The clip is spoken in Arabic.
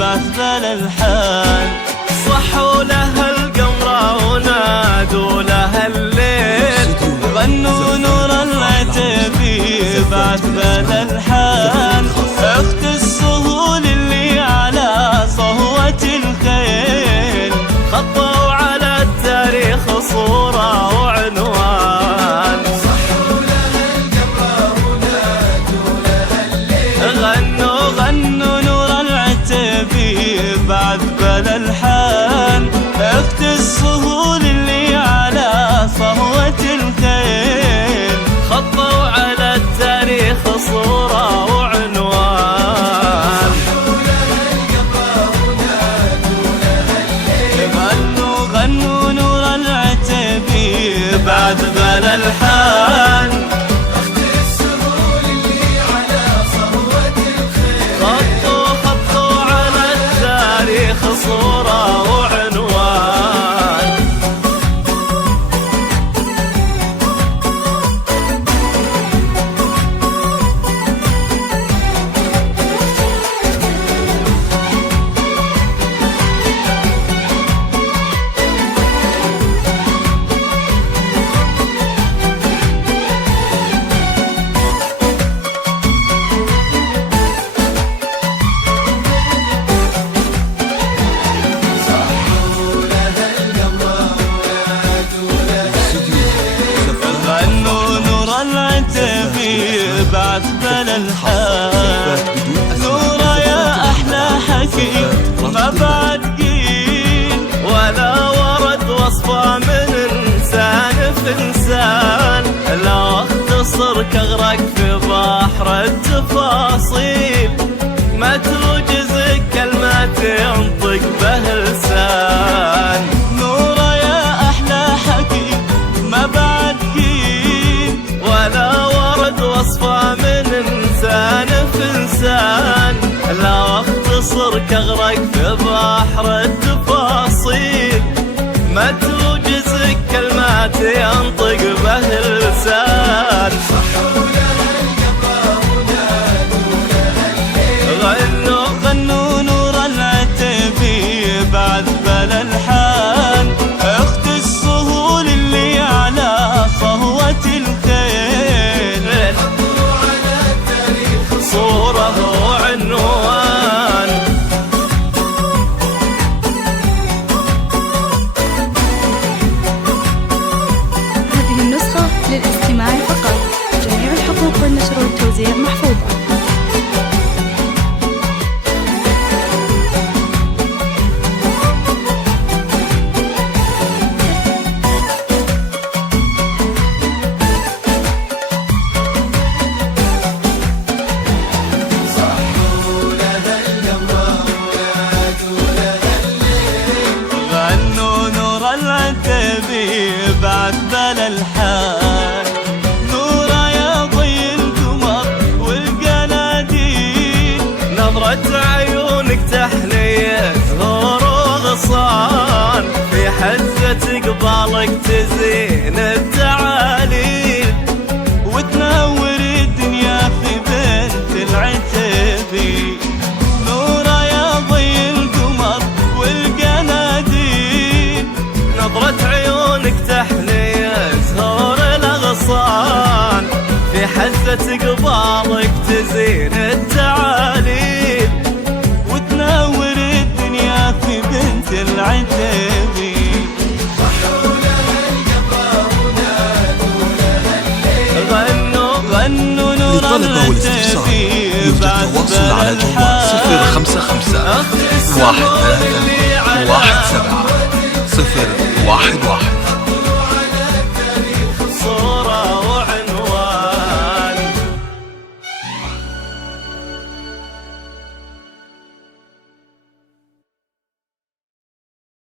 بعث الألحان. صحوا لها القمر ونادوا لها الليل، غنوا نور العتبي بعث الألحان. أخت السهول اللي على صهوة الخيل، خطوا على التاريخ صورة وعنوان. صحوا لها القمر ونادوا لها الليل، غنوا نور العتبي بعث الألحان. أخت السهول اللي على صهوة الخيل، خطوا على التاريخ صورة وعنوان. صحوا لها القمر ونادوا لها الليل، غنوا نور العتبي بعث الألحان. أخت السهول اللي على صهوة الخيل، خطوا على التاريخ صورة وعنوان. بعث الألحان. نورة يا أحلى حكي ما بعد قيل، ولا ورد وصفة من إنسان في إنسان. لا أختصر كغرق في بحر التفاصيل، ما توجز كلمات ينطق به لسان. نورة يا أحلى حكي ما بعد قيل، ولا وصفة من إنسان في إنسان. لا أختصر كغرق في بحر التفاصيل، ما توجز كلمات ينطق به اللسان. صحوا لها القمر ونادوا لها الليل، غنوا نور العتبي بعث الألحان. أخت السهول اللي على صهوة الخيل، صورة وعنوان. هذه النسخة للاستماع فقط، جميع الحقوق والنشر والتوزيع محفوظة. بعث الألحان. نورة يا ضي القمر والقناديل، نظرة عيونك تحلية زهور وغصان. في حزة قبالك تزين التعاليل، وتنور الدنيا في بنت العتبي. نورة يا ضي القمر والقناديل، نظرة عيونك تحلية زهور الأغصان. في حزة قبالك تزين التعاليل، وتنور الدنيا في بنت العتبي. صحوا لها القمر ونادوا لها الليل، غنوا نور العتبي بعث الألحان. 055 131 17 011.